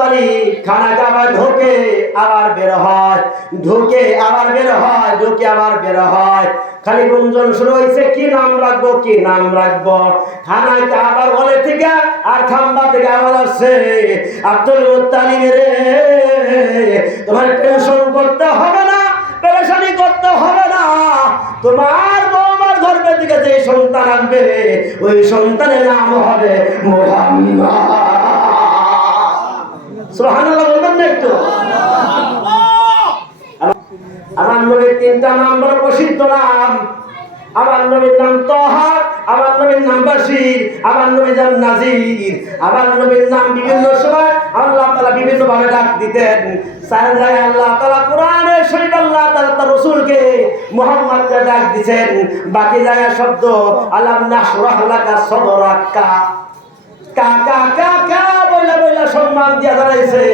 Muttalib খানা কাবা ঢোকে আবার বের হয়। ঢোকে আবার বের হয়, ঢোকে আবার বের হয়। খালি গুঞ্জন শুরু হয়েছে, কি নাম রাখব, কি নাম রাখব? খানায় আবার বলে থেকে আর খাম্বা থেকে আওয়াজ আসছে। আব্দুল মুত্তালিব রে, তোমার টেনশন করতে হবে না পেরেশানি করতে হবে না। তোমার বৌমার গর্ভের দিকে যে সন্তান আসবে ওই সন্তানের নাম হবে মোহাম্মদ। সুবহানাল্লাহ বলবেন না একটু? আমার নবীর তিনটা নাম বড় প্রসিদ্ধ নাম আমার নবীর নাম তহা আমার নবীর নাম বাসির আমার নবীর নাম নাজির আমার নবীর নাম বিভিন্ন সময় আল্লাহ তালা বিভিন্ন ভাবে ডাক দিতেন। আল্লাহ তালা কোরআনে শরীফ আল্লাহ তালা তার রসুলকে মোহাম্মদকে ডাক দিছেন। বাকি জায়গায় শব্দ আলাম না সুরাহ লাকা সদরাক্কা সম্মান দিয়া দাঁড়াইছে।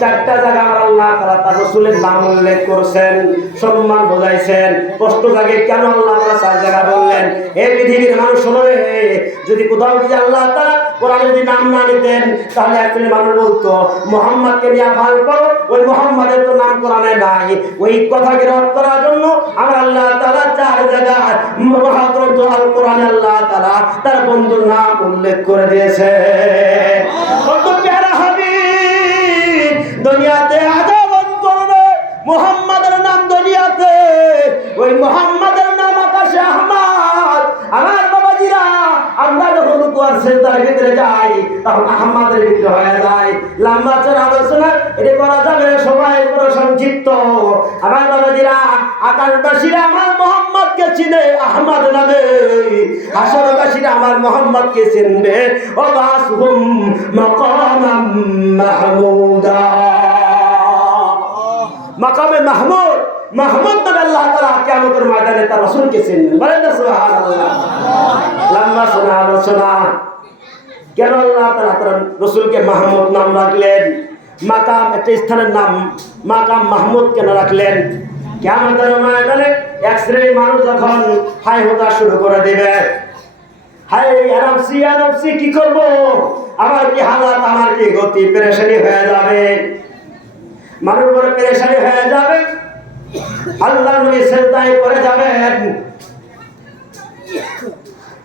চারটা জায়গা আমার আল্লাহ তারা তার রসুলের নাম উল্লেখ করছেন, সম্মান বোঝাইছেন। কষ্ট জাগে কেন আল্লাহ তারা চার জায়গা বললেন? এই পৃথিবীর মানুষ, শোনো যদি কোথাও যদি আল্লাহ তারা কোরআন যদি নাম না নিতেন, তাহলে একচুয়ালি মানুষ বলতো, মোহাম্মদকে নিয়ে ভালো করো, ওই মোহাম্মদের তো নাম কোরআনে নাই। ওই কথাকে রদ করার জন্য আমার আল্লাহ তারা চার জায়গায় মহাগ্রন্থ আল কোরআনে আল্লাহ তারা তার বন্ধুর নাম উল্লেখ করে দিয়েছে। দুনিয়াতে আজাবন করবে। মোহাম্মদের নাম দুনিয়াতে। ওই মোহাম্মদের সেন্টার ভিতরে যাই, তখন আহমদের ভিতরে হয়ে যায়। লম্বা চড়া আলোচনা, এটা করা যাবে সবাই পুরো সংক্ষিপ্ত। আমার বাবাজিরা, আকাশবাসীরা আমার মোহাম্মদকে চিনে আহমদ নামে। হাসরবাসীরা আমার মোহাম্মদকে চিনবে। ও বাসহুম মাকামাম মাহমুদা। মাকামে মাহমুদ মাহমুদ নামে আল্লাহ তাআলা কিয়ামতের ময়দানে তার রাসূলকে চিনবেন বলেন সুবহানাল্লাহ। লম্বা শোনা আলোচনা। কেন আল্লাহ তার রাসূলকে মাহমুদ নাম রাখলেন। মাকাম, একটা স্থানের নাম, মাকাম মাহমুদ কেন রাখলেন? কিয়ামতের ময়দানে এক শ্রেণির মানুষ যখন হাই হোতা শুরু করে দেবে হাই আরামসি আরামসি কি করব? আমার কি হালাত, আমার কি গতি? পেরেশানি হয়ে যাবে। মানুষ বড় পেরেশানি হয়ে যাবে। আল্লাহ নবী সেজদায় করে যাবেন।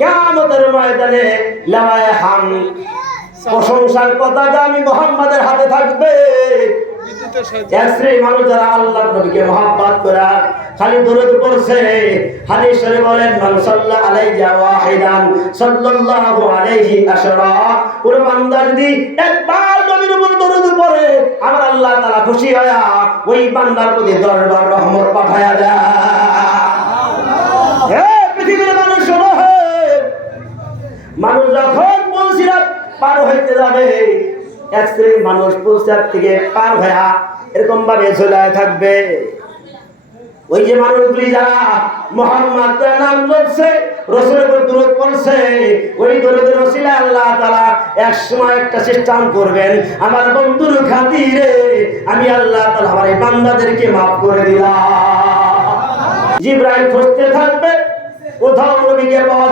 হে কিয়ামতের ময়দানে লাওয়ায়ে হাম। প্রশংসার পতাকা আমি মোহাম্মদের হাতে থাকবে। এক মানুষ যারা আল্লাহ নবীকে মহাব্বত করা খালি দরুদ পড়ছে। হাদিস শরীফ বলেন মান সাল্লা আলাইহি ওয়াহিদান সাল্লাল্লাহু আলাইহি আশরা। কোন বান্দা যদি একবার নবীর উপর দরুদ পড়ে আমার আল্লাহ তাআলা খুশি হয়া ওই বান্দার প্রতি দরবার রহমত পাঠায়া দেয়। হে পৃথিবীর মানুষ যখন পৌঁছিরাত পার হইতে যাবে। মানুষ পৌঁছার থেকে পার হইয়া এরকম ভাবে থাকবে। ওই যে মানুষগুলি যারা নাম রসুলের উপর দূরত পড়ছে, ওই রসিলা আল্লাহ তালা এক সময় একটা সিস্টেম করবেন। আমার বন্ধুর খাতিরে আমি আল্লাহ তালা আমার এই বান্দাদেরকে মাফ করে দিলাম। জিব্রাইল খুঁজতে থাকবে, কোথাও পাওয়া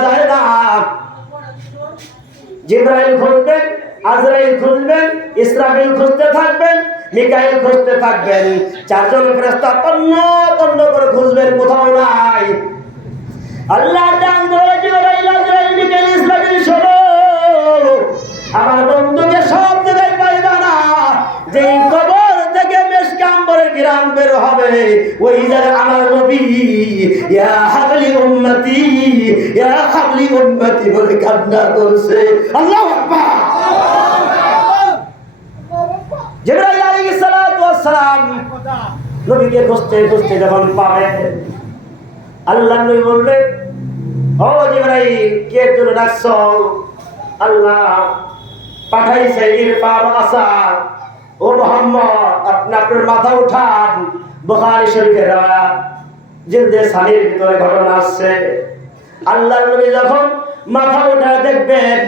জিব্রাইল খুঁজবেন, আজরাইল খুঁজবেন, ইসরাফিল খুঁজতে থাকবেন, মিকাইল খুঁজতে থাকবেন। চারজন ফেরেশতা তন্ন তন্ন করে খুঁজবেন, কোথাও নাই। আল্লাহ ধরে জিব্রাইল, আজরাইল, মিকাইল, ইসরাফিল আমার মেশকাম্বরের বের হবে। ওই জায়গায় আমার নবী। ইয়া হাবলি উম্মতি, ইয়া হাবলি উম্মতি বলে কান্না করছে। আল্লাহু আকবার। জিবরাইল আলাইহিস সালাতু ওয়াস সালাম নবীকে খুঁজতে খুঁজতে যখন পাবেন আল্লাহ নবী বললেন ও জিবরাইল, কে জন্য ডাকছ? আল্লাহ পাঠাইছে, ইরফান আসাদ। ও মোহাম্মদ আপনি আপনার মাথা উঠান। বুখারী শরীফের জিলদে সানির ভিতরে ঘটনা আসছে। আল্লাহ নবী যখন মাথা উঠা দেখবেন,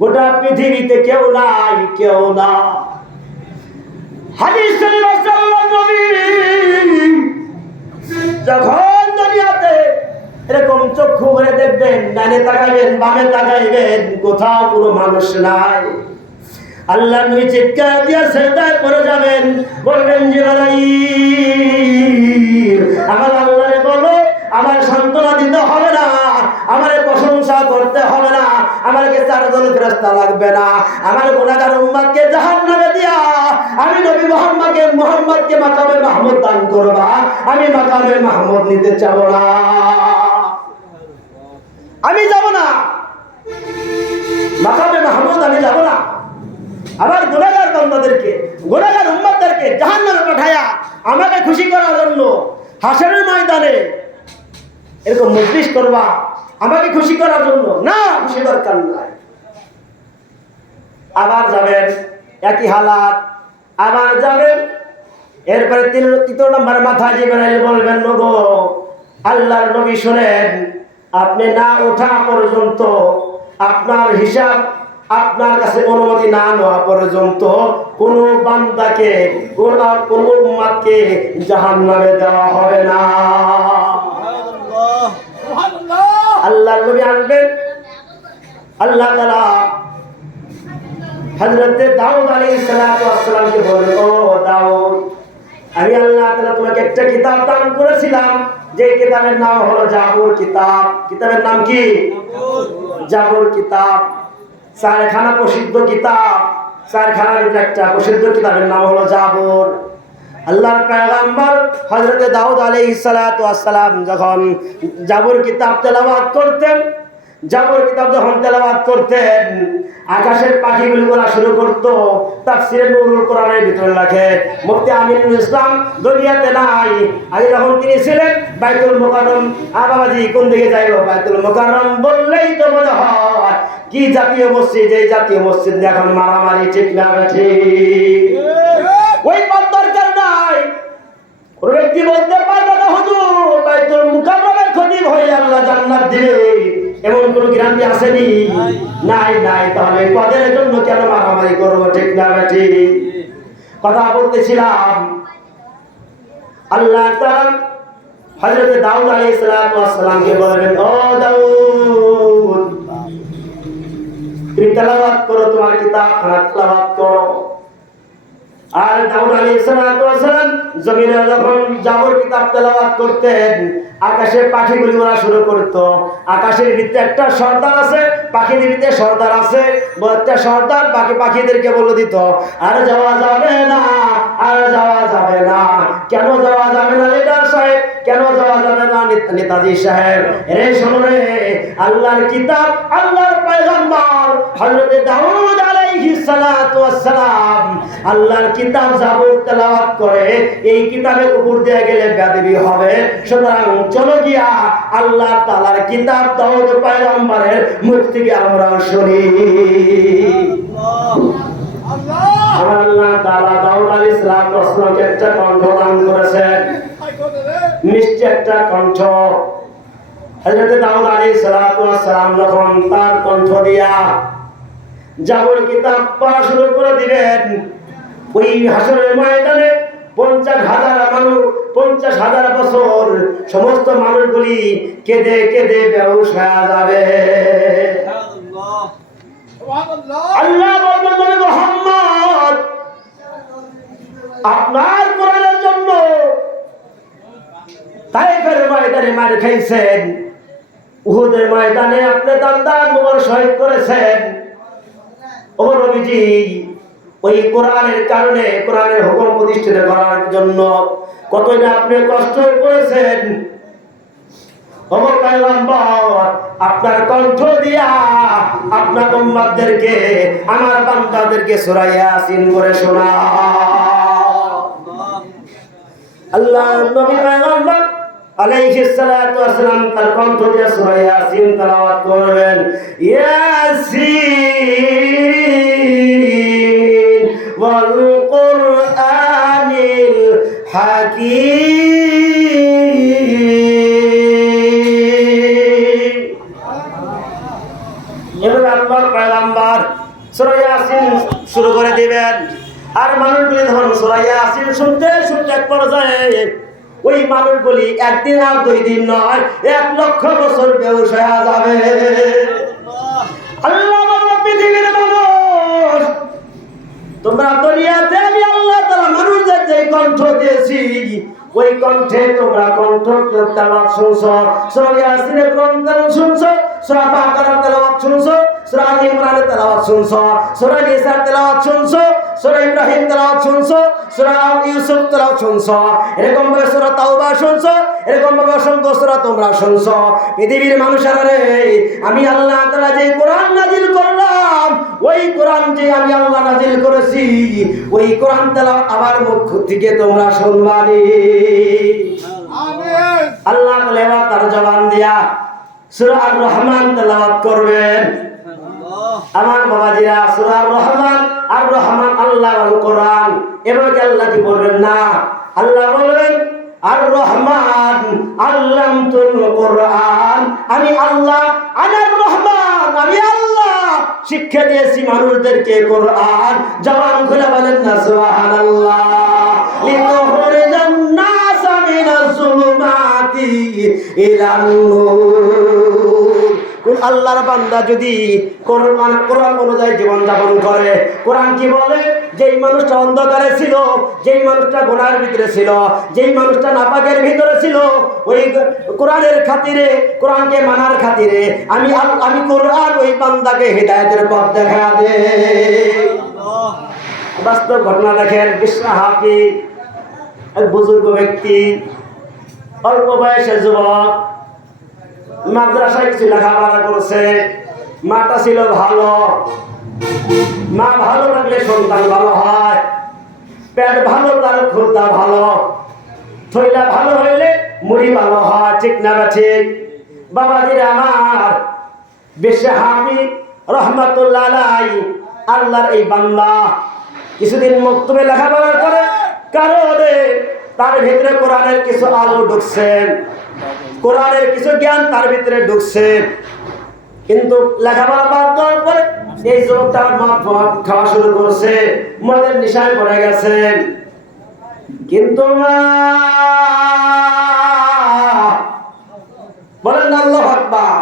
গোটা পৃথিবীতে কেউ নাই, কেউ না। হাদিস শরীফ যখন দুনিয়াতে এরকম চক্ষু ভরে দেখবেন, ডানে তাকাইবেন, বামে তাকাইবেন, কোথাও কোনো মানুষ নাই। আল্লাহ নবী চিৎকার দিয়ে সেটায় পড়ে যাবেন। বলবেন যে আমার আল্লাহরে বলো, আমার সান্ত্বনা দিতে হবে না, আমার প্রশংসা করতে হবে না আমার কাছে দল রাস্তা লাগবে না, আমার গুণাগার উম্মাদকে জাহান নামে দিয়া, আমি নবী মোহাম্মদকে মোহাম্মদকে মাকামে মাহমুদ দান করবা, আমি মাকামে মাহমুদ নিতে চাবো না। আমি যাব না। মাকামে মাহমুদ, আমি যাব না। আমার গুণাগার বন্ধাদেরকে গুণাগার উম্মাদদেরকে জাহান নামে পাঠায়া আমাকে খুশি করার জন্য হাসরের ময়দানে এরকম মজলিস করবা, আমাকে খুশি করার জন্য। না, খুশি দরকার নাই। আবার যাবেন, একই হালাত। আবার যাবেন, এরপরে তৃতীয় নম্বর মাথা যে বেড়াইলে বলবেন নগো আল্লাহর নবী শোনেন, আপনি না ওঠা পর্যন্ত আপনার হিসাব আপনার কাছে অনুমতি না নেওয়া পর্যন্ত কোনো বান্দাকে কোন কোন উম্মাদকে জাহান নামে দেওয়া হবে না। আল্লাহ নবী আনবেন আল্লাহ তালা হজরত দাউদ আলী সালামকে বলেন ও দাউদ আমি আল্লাহ তালা তোমাকে একটা কিতাব দান করেছিলাম। যে কিতাবের নাম হলো জাবর কিতাব। কিতাবের নাম কি? জাবর কিতাব। চারখানা প্রসিদ্ধ কিতাব, চারখানার ভিতরে একটা প্রসিদ্ধ কিতাবের নাম হলো জাবর। আল্লাহর পেগাম্বর হজরত দাউদ আলী সালাম যখন জাবর কিতাব তেলাওয়াত করতেন জাবর কিতাব যখন তেলাবাদ করতেন, আকাশের পাখিগুলি বলা শুরু করতো, তাফসিরে নুরুল কোরআনের ভিতরে রাখে মুফতি আমিনুল ইসলাম দুনিয়াতে নাই। আগে যখন তিনি ছিলেন, বাইতুল মোকাররম, আ বাবাজি, কোন দিকে যাইব? বাইতুল মোকাররম বললেই তো মনে হয়, কি জাতীয় মসজিদ? এই জাতীয় মসজিদ এখন মারামারি ঠিক না ঠিক? ওই পথ দরকার নাই ব্যক্তি বলতে পারবে না, হুজুর, বাইতুল মুকাররমের খতিব হয়ে আল্লাহ জান্নাত দিবে। এমন কোন গ্যারান্টি আসেনি? নাই। নাই তাহলে পদের জন্য কেন মারামারি করব? ঠিক না ঠিক কথা বলতেছিলাম। আল্লাহ তাআলা হযরত দাউদ আলাইহিস সালামকে বললেন ও দাউদ তুমি তেলাওয়াত করো তোমার কিতাব খানা তেলাওয়াত করো। আর দাউদ আলাইহিস সালাম জমিনে যখন জাবর কিতাব তেলাওয়াত করতেন, আকাশে পাখিগুলি ওরা শুরু করত। আকাশের ভিতরে একটা সর্দার আছে, পাখিদের ভিতরে সর্দার আছে। একটা সর্দার, বাকি পাখিদেরকে বলে দিত, আর যাওয়া যাবে না, আর যাওয়া যাবে না। কেন যাওয়া যাবে না, লিডার সাহেব? কেন যাওয়া যাবে না নেতাজি সাহেব? রে শোনো রে আল্লাহর কিতাব আল্লাহর পয়গম্বর হযরত দাউদ আলাইহিস সালাতু ওয়াস সালাম আল্লাহর কিতাব জাবুর তেলাওয়াত করে এই কিতাবের উপর দিয়ে গেলে বেয়াদবি হবে। সুতরাং চলো গিয়া আল্লাহ তাআলার কিতাব দাউদ পয়গম্বরের মুখ থেকে আমরা শুনি। আমার আল্লাহ তাআলা দাউদ আলাইহিস সালাতু ওয়াস সালামকে একটা কণ্ঠ দান করেছেন। মিষ্টি একটা কণ্ঠ দাউদ সালাতু সালাম যখন তার কণ্ঠ দিয়া কিতাব পড়া শুরু করে ওই হাসরের ময়দানে পঞ্চাশ হাজার মানুষ, পঞ্চাশ হাজার বছর সমস্ত মানুষগুলি কেঁদে কেঁদে হয়ে যাবে। আল্লাহ মোহাম্মদ, আপনার কোরআনের জন্য তাইফের ময়দানে মার খাইছেন। উহুদের ময়দানে আপনি দান দান মোর শহীদ করেছেন। ও নবীজি ওই কোরআনের কারণে, কোরআনের হুকুম প্রতিষ্ঠিত করার জন্য কতই না আপনি কষ্ট করেছেন আপনার কণ্ঠ দিয়া আপনার উম্মাদদেরকে, আমার বান্দাদেরকে সূরা ইয়াসিন করে শোনা আল্লাহ নবী পয়গম্বর আলাইহি সালাতু ওয়াসালাম তার কণ্ঠ দিয়ে সূরা ইয়াসিন তেলাওয়াত করবেন। ইয়াসিন ওয়াল কুরআনিল হাকীম। এবার আল্লাহর পয়গাম্বর সূরা ইয়াসিন শুরু করে দিবেন। আর মানুষগুলি ধরুন সূরা ইয়াসিন শুনতে শুনতে এক পর্যায়ে ওই মানুষগুলি একদিন আর দুই দিন নয়, এক লক্ষ বছর হয়ে যাবে। আল্লাহ পৃথিবীর মানুষ। তোমরা দুনিয়াতে আল্লাহ কণ্ঠ ওই কণ্ঠে তোমরা কণ্ঠ শুনছো। সূরা ইয়াসিনের তেলাওয়াত শুনছো সূরা আল ইমরানের তেলাওয়াত শুনছো? সূরা নিসার তেলাওয়াত শুনছো? সূরা ইব্রাহিম তেলাওয়াত শুনছো? সূরা ইউসুফ তেলাওয়াত শুনছো? এরকম ভাবে সূরা তাওবা শুনছো? এরকম ভাবে অসংখ্য সূরা তোমরা শুনছো। পৃথিবীর মানুষেরা রে আমি আল্লাহ তাআলা যে কোরআন নাজিল করলাম ওই কোরআন যে আমি আল্লাহ নাজিল করেছি ওই কোরআন তেলাওয়াত আমার মুখ থেকে তোমরা শুনবানি আল্লাহ বলে তার জবান দিয়া সূরা আর রহমান তেলাওয়াত করবেন। আমার বাবাজিরা সূরা রহমান, আর রহমান আল্লাহ আল কোরআন। এভাবে আল্লাহ কি বলবেন না, আল্লাহ বলবেন, আর রহমান আল্লাম কোরআন। আমি আল্লাহ আনার রহমান, আমি আল্লাহ। শিক্ষা দিয়েছি মানুষদেরকে কোরআন। জবান খুলে বলেন না লিতুখরিজান মিনাজ জুলুমাতি ইলান নূর আল্লাহর বান্দা যদি কোরআন কোরআন অনুযায়ী জীবন যাপন করে, কোরআন কি বলে? যেই মানুষটা অন্ধকারে ছিল, যেই মানুষটা গোনার ভিতরে ছিল, যেই মানুষটা নাপাকের ভিতরে ছিল, ওই কোরআনের খাতিরে, কোরআনকে মানার খাতিরে আমি আমি কোরআন ওই বান্দাকে হেদায়েতের পথ দেখা দে। বাস্তব ঘটনা দেখেন বিশ্ব হাফি, এক বুজুর্গ ব্যক্তি, অল্প বয়সের যুবক মাদ্রাসায় কিছু লেখাপড়া করেছে। মাটা ছিল ভালো। মা ভালো থাকলে সন্তান ভালো হয়। পেট ভালো তার খুদ্া ভালো। থইলা ভালো হইলে মুড়ি ভালো হয়, ঠিক না ঠিক? বাবাজির আমার বেশে হামি রহমাতুল্লাহ আল্লাহর এই বান্দা। কিছুদিন মক্তবে লেখাপড়া করে, কারণে তার ভিতরে কোরআনের কিছু আলো ঢুকছেন কোরআনের কিছু জ্ঞান তার ভিতরে ঢুকছে। কিন্তু লেখাপড়া বাদ দেওয়ার পরে এই যুবক তার মদ খাওয়া শুরু করছে, মদের নিশায় পড়ে গেছে। কিন্তু মা বলেন আল্লাহ আকবার।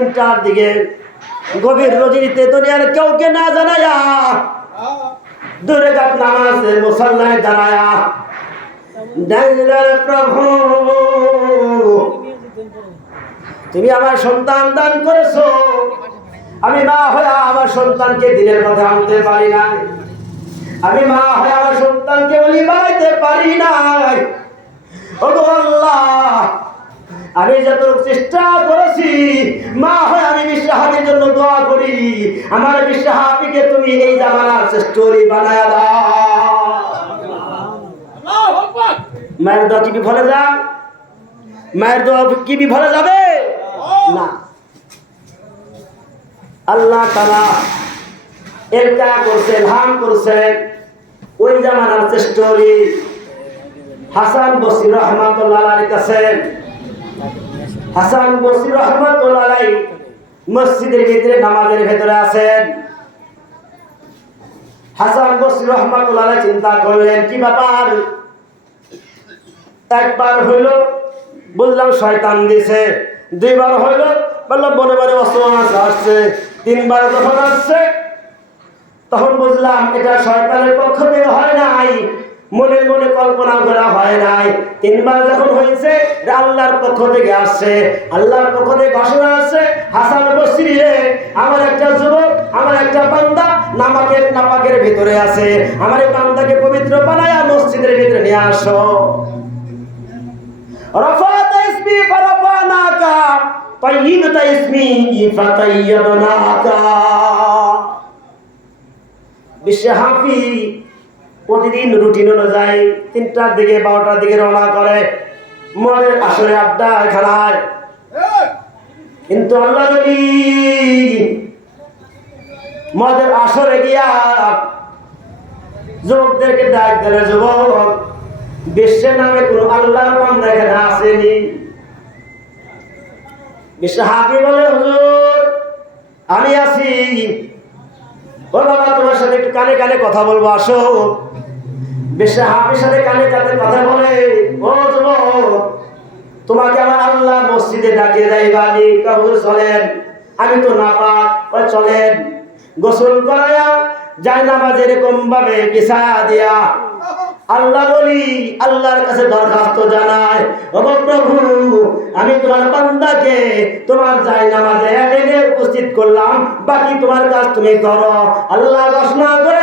তিনটার দিকে গভীর রজনীতে দুনিয়ার কেউকে না জানায়া, দূরে গাত নামাজে, মুসল্লায় দাঁড়ায়া। প্রভু, তুমি আমার সন্তান দান করেছ। আমি মা হয়ে আমার সন্তানকে দিনের কথা আনতে পারি নাই। আমি মা হয়ে আমার সন্তানকে বলি বাড়াইতে পারি নাই। আল্লাহ আমি যত চেষ্টা করেছি মা হয় আমি বিশ্বাহাবির জন্য দোয়া করি। আমার বিশ্বাহাবিকে তুমি এই জামানার শ্রেষ্ঠ বানায়া দাও। মায়ের দোয়া কি বিফলে যান মায়ের দোয়া কি বিফলে যাবে? না। আল্লাহ তালা এলকা করছে ধান করছে ওই জামানার শ্রেষ্ঠ হাসান বসির রহমাতুল্লাহ আলীর কাছে। হাসান বসির রহমাতুল্লাহ মসজিদের ভিতরে নামাজের ভেতরে আছেন। হাসান বসির রহমাতুল্লাহ চিন্তা করলেন, কি ব্যাপার? একবার হইল বুঝলাম শয়তান দিছে। দুইবার হইল, বললাম বনে বনে অসমাস আসছে। তিনবার যখন আসছে, তখন বুঝলাম, এটা শয়তানের পক্ষ থেকে হয় নাই। মনে মনে কল্পনা করা হয় নাই। তিনবার যখন হয়েছে আল্লাহর পক্ষ থেকে আসছে। আল্লাহর পক্ষ থেকে ঘোষণা আসছে, হাসান বসরি রে, আমার একটা যুবক, আমার একটা বান্দা নামাকের নামাকের ভিতরে আছে। আমার এই বান্দাকে পবিত্র বানায় মসজিদের ভিতরে নিয়ে আসো। রফাত তাসবি ফরফানাকা তাইয়িব তাসমি বিশ্ব হাফি প্রতিদিন রুটিন অনুযায়ী তিনটার দিকে, বারোটার দিকে রওনা করে। মনের আসরে আড্ডা খেলায়। কিন্তু আল্লাহ নবী মদের আসরে গিয়া যুবকদেরকে ডাক দিলে যুবক, বিশ্বের নামে কোনো আল্লাহর বান্দা এখানে আসেনি। বিশ্ব হাফি বলে, হুজুর, আমি আছি। ও বাবা তোমার সাথে একটু কানে কানে কথা বলব, আসো। বেশি হাফির সাথে কানে কানে কথা বলে, ও তোমাকে আমার আল্লাহ মসজিদে ডাকিয়ে দেয় বাড়ি কাবুল চলেন। আমি তো না পাক চলেন। গোসল করায়া যায় নামাজ এরকম ভাবে পিসা দিয়া আল্লাহ বলি, আল্লাহর কাছে দরখাস্ত জানায় ও প্রভু, আমি তোমার বান্দাকে তোমার যাই নামাজে এনে উপস্থিত করলাম, বাকি তোমার কাজ তুমি করো। আল্লাহ ঘোষণা করে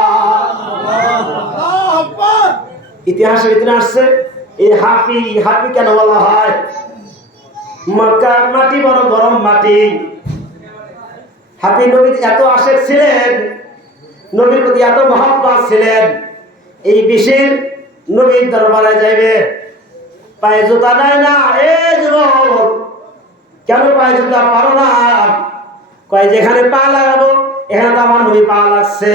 ইতিহাসের ভিতরে আসছে, এই হাফি হাফি কেন বলা হয়? মক্কার মাটি বড় গরম মাটি। হাফি নবী এত আশেক ছিলেন, নবীর প্রতি এত মহাব্বাস ছিলেন, এই বিশের নবীর দরবারে যাইবে। পায়ে জুতা নাই না? এ যুবক, কেন পায়ে জুতা পারো না? কয়, যেখানে পা লাগাবো এখানে তো আমার নবী পা লাগছে।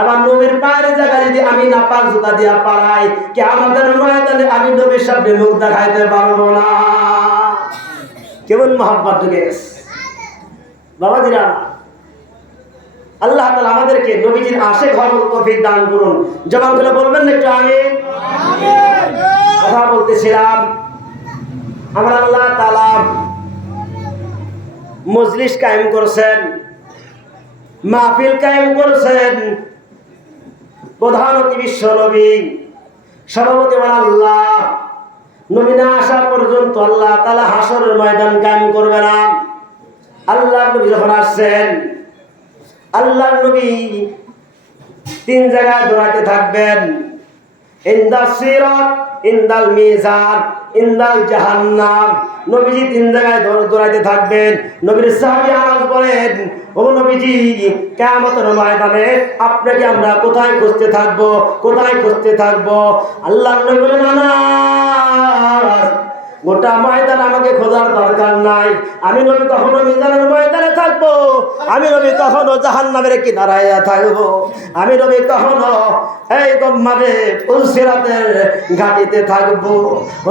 আবার নবীর পায়ের জায়গায় যদি আমি না পা জুতা দিয়া পালাই কে আমাদের ময়দানে আমি নবীর সামনে মুখ দেখাইতে পারব না। কেমন মহাব্বত ঢুকে গেছে বাবাজিরা আল্লাহ তালা আমাদেরকে নবীজির আশে ঘর তৌফিক দান করুন। জবান করে বলবেন না একটু আমি কথা বলতেছিলাম আমার আল্লাহ তালা মজলিস কায়েম করছেন। মাহফিল কায়েম করছেন প্রধান অতি বিশ্ব নবী, সভাপতি আল্লাহ। নবী না আসা পর্যন্ত আল্লাহ তালা হাসরের ময়দান কায়েম করবে না। আল্লাহ নবী যখন আসছেন, আল্লাহ নবী তিন জায়গায় দৌড়াতে থাকবেন। ইন্দা সিরাত, ইন্দাল মিজান। ইন্দাল জাহান্নাম। নবীজি তিন জায়গায় দৌড়- দৌড়াইতে থাকবেন। নবীর সাহাবি আওয়াজ বলেন, ও নবীজি কেমতের ময়দানে আপনাকে আমরা কোথায় খুঁজতে থাকব? কোথায় খুঁজতে থাকব? আল্লাহ নবী বলেন গোটা ময়দান আমাকে খোঁজার দরকার নাই। আমি নবী কখনো মিজানের ময়দানে থাকব। আমি নবী কখনো জাহান নামের কিনারায় থাকব। আমি নবী এই গম্মাবে পুলসিরাতের ঘাটিতে থাকব।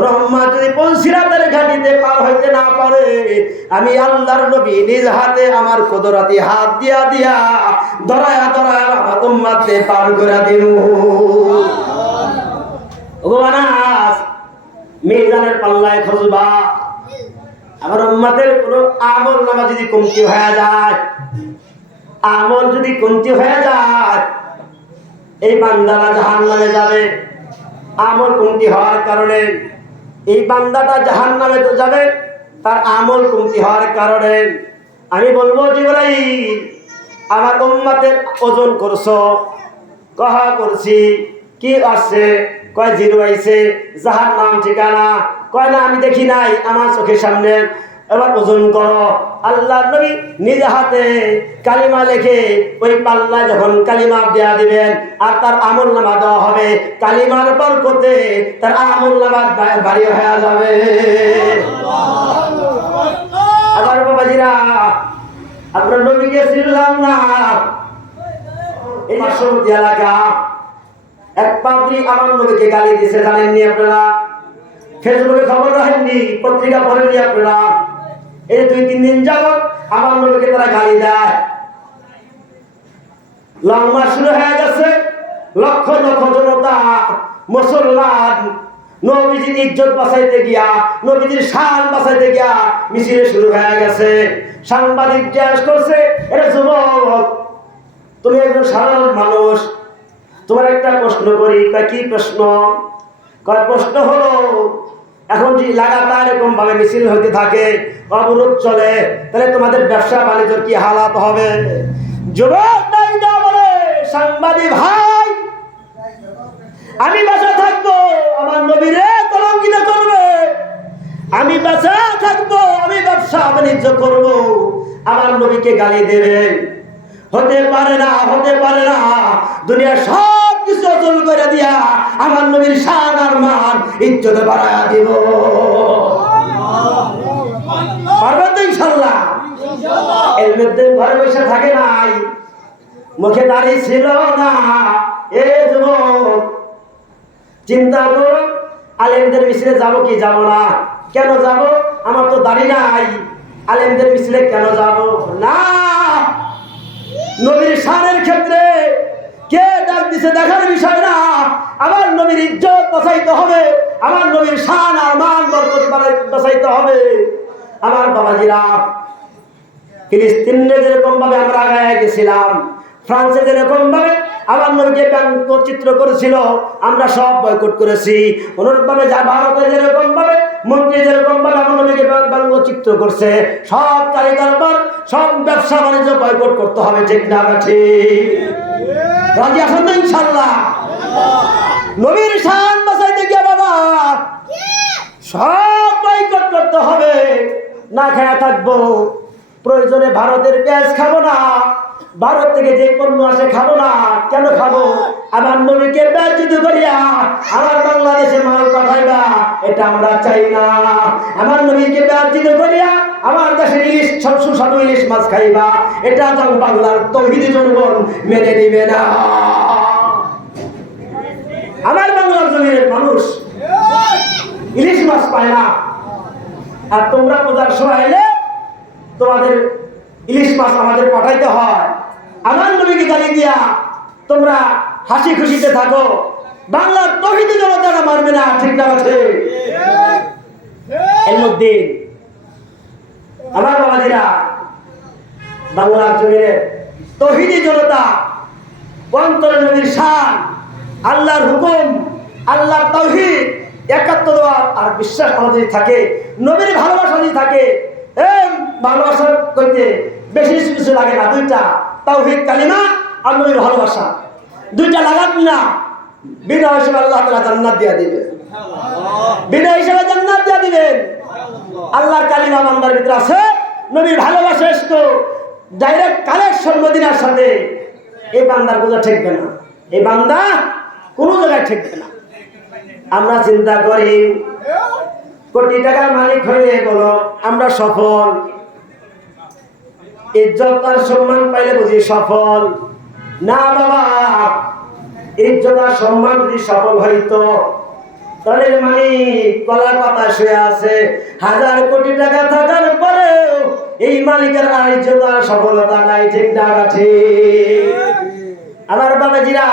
রহম্মা যদি পুলসিরাতের ঘাটিতে পার হইতে না পারে, আমি আল্লাহর নবী নিজ হাতে আমার কদরাতি হাত দিয়া দিয়া ধরায়া ধরায়া আমার পার করে দিব ভগবানাস মিজানের পাল্লায় খুঁজবা। আমার উম্মাদের কোনো আমল নামা যদি কমতি হয়ে যায়, আমল যদি কমতি হয়ে যায়, এই বান্দারা জাহান নামে যাবে। আমল কমতি হওয়ার কারণে এই বান্দাটা জাহান নামে তো যাবে, তার আমল কমতি হওয়ার কারণে আমি বলব জিবরাই আমার উম্মাতের ওজন করছ, কহা করছি, কি আসছে কয় জিরো আইছে যাহার নাম ঠিকানা? কয় না, আমি দেখি নাই আমার চোখের সামনে। এবার ওজন করো। আল্লাহ নবী নিজ হাতে কালিমা লেখে ওই পাল্লা যখন কালিমা দেয়া দিবেন, আর তার আমল নামা দেওয়া হবে, কালিমার পর করতে তার আমল নামা বাড়ি হয়ে যাবে। আমার বাবাজিরা, আপনার নবীকে চিনলাম না। এই পার্শ্ববর্তী এলাকা এক পাত্রী আমার নবীকে গালি দিছে জানেননি আপনারা? ফেসবুকে খবর রাখেননি, পত্রিকা পড়েননি আপনারা? এই দুই, তিন দিন যাবত আমার নবীকে তারা গালি দেয়। লং শুরু হয়ে গেছে, লক্ষ লক্ষ জনতা মুসলমান নবীজির ইজ্জত বাঁচাইতে গিয়া, নবীজির শান বাঁচাইতে গিয়া মিছিল শুরু হয়ে গেছে। সাংবাদিক জিজ্ঞাসা করছে এটা যুবক। তুমি একজন সাধারণ মানুষ তোমার একটা প্রশ্ন করি কি প্রশ্ন? কয় প্রশ্ন হলো, এখন যদি লাগাতার এরকম ভাবে মিছিল হতে থাকে, অবরোধ চলে, তাহলে তোমাদের ব্যবসা বাণিজ্যের কি হালাত হবে? যুবক সাংবাদিক ভাই, আমি বাসা থাকব, আমার নবীরে কলঙ্কিত করবে। আমি বাসা থাকব, আমি ব্যবসা বাণিজ্য করব, আমার নবীকে গালি দেবে। হতে পারে না, হতে পারে না। দুনিয়ার সব কিছু অচল করে দিয়া আমার নবীর শান আর মান ইজ্জতে বাড়ায়া দিব। পারবেন তো ইনশাল্লাহ? এর মধ্যে ঘরে বসে থাকে নাই, মুখে দাঁড়িয়ে ছিল না। এ যুবক, চিন্তা করো, আলেমদের মিছিলে যাব কি যাব না? কেন যাব? আমার তো দাড়ি নাই। আলেমদের মিছিলে কেন যাব? না। নবীর সারের ক্ষেত্রে কে ডাক দিছে দেখার বিষয় না। আমার নবীর ইজ্জত বসাইতে হবে, আমার নবীর শান আর মান বরকত বসাইতে হবে। আমার বাবাজিরা ফিলিস্তিনে যেরকম ভাবে আমরা গেছিলাম, ফ্রান্সে যেরকম ভাবে আমার নবীকে চিত্র করেছিল, আমরা সব বয়কট করেছি। অনুরূপভাবে যা ভারতে যেরকম ভাবে, মন্ত্রী যেরকম ভাবে আমার নবীকে চিত্র করছে, সব কারিগর সব ব্যবসা বাণিজ্য বয়কট করতে হবে, ঠিক না ঠিক? রাজি আছেন তো ইনশাল্লাহ নবীর শান বাঁচাইতে গিয়ে বাবা, সব বয়কট করতে হবে। না খায়া থাকব। প্রয়োজনে ভারতের পেঁয়াজ খাব না। ভারত থেকে যে পণ্য আসে, খাব না। কেন খাব? আমার নবীকে ব্যর্জিত করিয়া আমার বাংলাদেশে মাল পাঠাইবা, এটা আমরা চাই না। আমার নবীকে ব্যর্জিত করিয়া আমার দেশের ইলিশ, সব সুস্বাদু ইলিশ মাছ খাইবা, এটা তো বাংলার তহিদি জনগণ মেনে নিবে না। আমার বাংলার জমির মানুষ ইলিশ মাছ পায় না। আর তোমরা পূজার সময় এলে তোমাদের ইলিশ মাছ আমাদের পাঠাইতে হয়। আমার নবীকে গালি দিয়া তোমরা হাসি খুশিতে থাকো। বাংলার তহিদি জনতারা মারবে না ঠিক না আছে এর মধ্যে আমার বাবাজিরা বাংলার জমিনে তহিদি জনতা অন্তরে নবীর শান আল্লাহর হুকুম আল্লাহর তৌহিদ একাত্মবাদ আর বিশ্বাস আমাদের থাকে নবীর ভালোবাসা যদি থাকে ভালোবাসা কইতে বেশি কিছু লাগে না দুইটা। তৌহিদ কালিমা আর নবীর ভালোবাসা। দুইটা লাগান না বিনা হিসেবে আল্লাহ তালা জান্নাত দিয়া দিবে বিনা হিসেবে জান্নাত দিয়া দিবেন। আল্লাহর কালিমা মান্দার ভিতরে আছে নবীর ভালোবাসা এসতো ডাইরেক্ট কালেকশন মদিনার সাথে। এই বান্দার বোঝা ঠেকবে না। এই বান্দা কোনো জায়গায় ঠেকবে না। আমরা চিন্তা করি কোটি টাকার মালিক হইলে বলো আমরা সফল। ইজ্জত আর সম্মান পাইলে বুঝি সফল। না বাবা, ইজ্জত আর সম্মান যদি সফল হইতো তাহলে মালিক কলা পাতা শুয়ে আছে, হাজার কোটি টাকা থাকার পরেও এই মালিকের আর আর সফলতা নাই, ঠিক না ঠিক? আমার বাবাজিরা,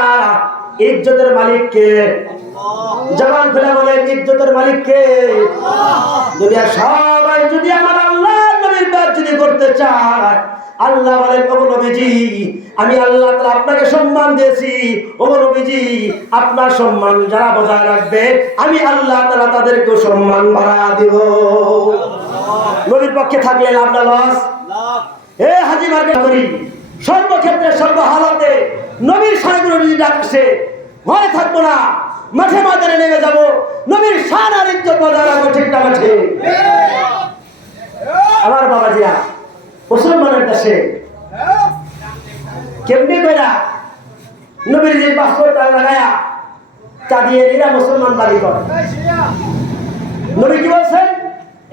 ইজ্জতের মালিককে, জবান খুলে বলেন, ইজ্জতের মালিককে। দুনিয়া সবাই যদি আমার আল্লাহ যদি করতে চায়, আল্লাহ বলেন, ও নবীজি, আমি আল্লাহ তাআলা আপনাকে সম্মান দিয়েছি। ও নবীজি, আপনার সম্মান যারা বজায় রাখবে, আমি আল্লাহ তাআলা তাদেরকেও সম্মান বাড়া দিব। নবীর পক্ষে থাকলে লাভ না লস? এ হাজি মার্কেট করি। সর্বক্ষেত্রে সর্ব হালাতে নবীর সাহেবের যদি ডাকছে ঘরে থাকব না, মাঠে মাঝারে নেমে যাব। নবীর সারা আর বজায় রাখব ঠিক না মাঠে। আমার বাবাজিরা মুসলমানের দেশে। কেমনি কইরা নবীর যে পাসপোর্ট লাগায়া তা দিয়ে এরা মুসলমান দাবি করে নবী কি বলছেন?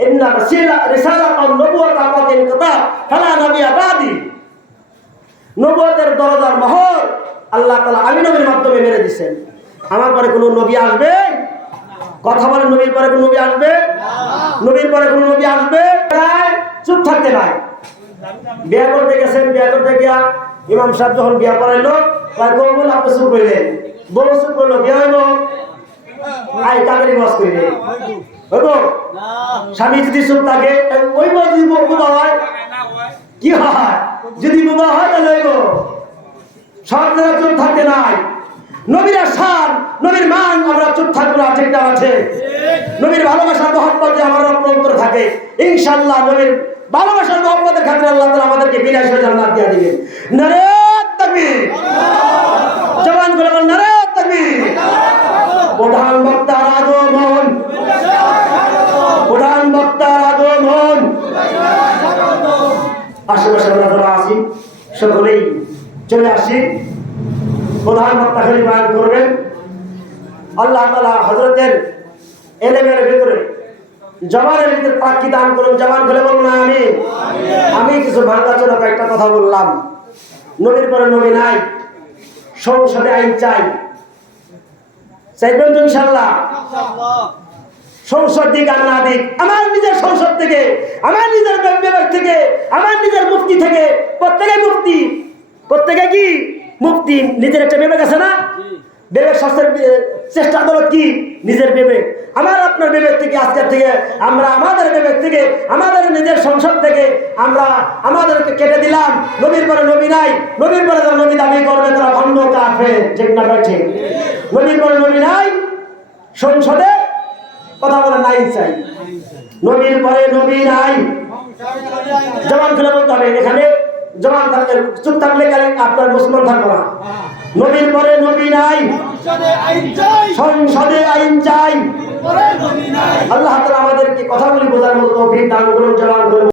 ইন্না রাসিলা রিসালাত নবুয়াত আকাদ ইনকিতা ফালা নবিয়া বাদি। নবুয়তের দরজার মহর আল্লাহ তাআলা আমি নবীর মাধ্যমে মেরে দিবেন আমার পরে কোনো নবী আসবে? কথা বলে নবীর পরে কোনো নবী আসবে? নবীর পরে কোনো নবী আসবে? চুপ থাকতে নাই। বিয়া করতে গেছেন, বিয়া করতে গিয়া ইমাম সাহেব যখন বিয়া করাইলো তাই কবুল আপনি চুপ করিলেন বউ চুপ করল, বিয়া হইব? আই, তাড়াতাড়ি বস করিলে হইব? স্বামী যদি চুপ থাকে ওই বউ যদি বোবা হয়। কি হয়? যদি বোবা হয়, তাহলে হইব। সব জায়গায় চুপ থাকতে নাই। নবীরা সার নবীর মান, আমরা চুপ থাকব না, ঠিক না আছে নবীর ভালোবাসার মহব্বত যে আমার অন্তর থাকে। ইনশাল্লাহ নবীর ভালোবাসার মহব্বতের খাতিরে আল্লাহ তাআলা আমাদেরকে বিনাশ হয়ে জান্নাত দিয়ে দিবেন। নারে তাকবীর। জবান করে বল নারে তাকবীর। প্রধান বক্তার আগমন। প্রধান বক্তার আগমন। আশেপাশে আমরা যারা আছি, সকলেই চলে আসি। প্রধান বক্তা খালি বয়ান করবেন। আল্লাহ তালা হজরতের এলেমের ভিতরে জবানের ভিতরে পাখি দান করুন জবান খুলে বলুন না আমি আমি কিছু ভাঙ্গাচোরা একটা কথা বললাম। নবীর পরে নবী নাই। সংসদে আইন চাই। চাইবেন তো ইনশাল্লাহ? সংসদ দিক আর না দিক আমার নিজের সংসদ থেকে আমার নিজের বিভাগ থেকে আমার নিজের মুক্তি থেকে প্রত্যেকে মুক্তি প্রত্যেকে কি? মুক্তি নিজের একটা বিবেক আছে না? বিবেক শাস্ত্রের চেষ্টা আদালত কি? নিজের বিবেক। আমার আপনার বিবেক থেকে আজকের থেকে, আমরা আমাদের বিবেক থেকে, আমাদের নিজের সংসদ থেকে, আমরা আমাদেরকে কেটে দিলাম। নবীর পরে নবী নাই, নবীর পরে যারা নবী দাবি করবে, তারা ভণ্ড কাফে ঠিক না ঠিক? নবীর পরে নবী নাই, সংসদে কথা বলে নাই চাই। নবীর পরে নবী নাই। জবান খুলে বলতে হবে এখানে। জবান থাকলে, চুপ থাকলে গেলে আপনার মুসলমান থাকব না। নবীর পরে নবী নাই। সংসদে আইন চাই। আল্লাহ তালা আমাদেরকে কথাগুলি বোঝার মতো তৌফিক দান করুন জবান খুলে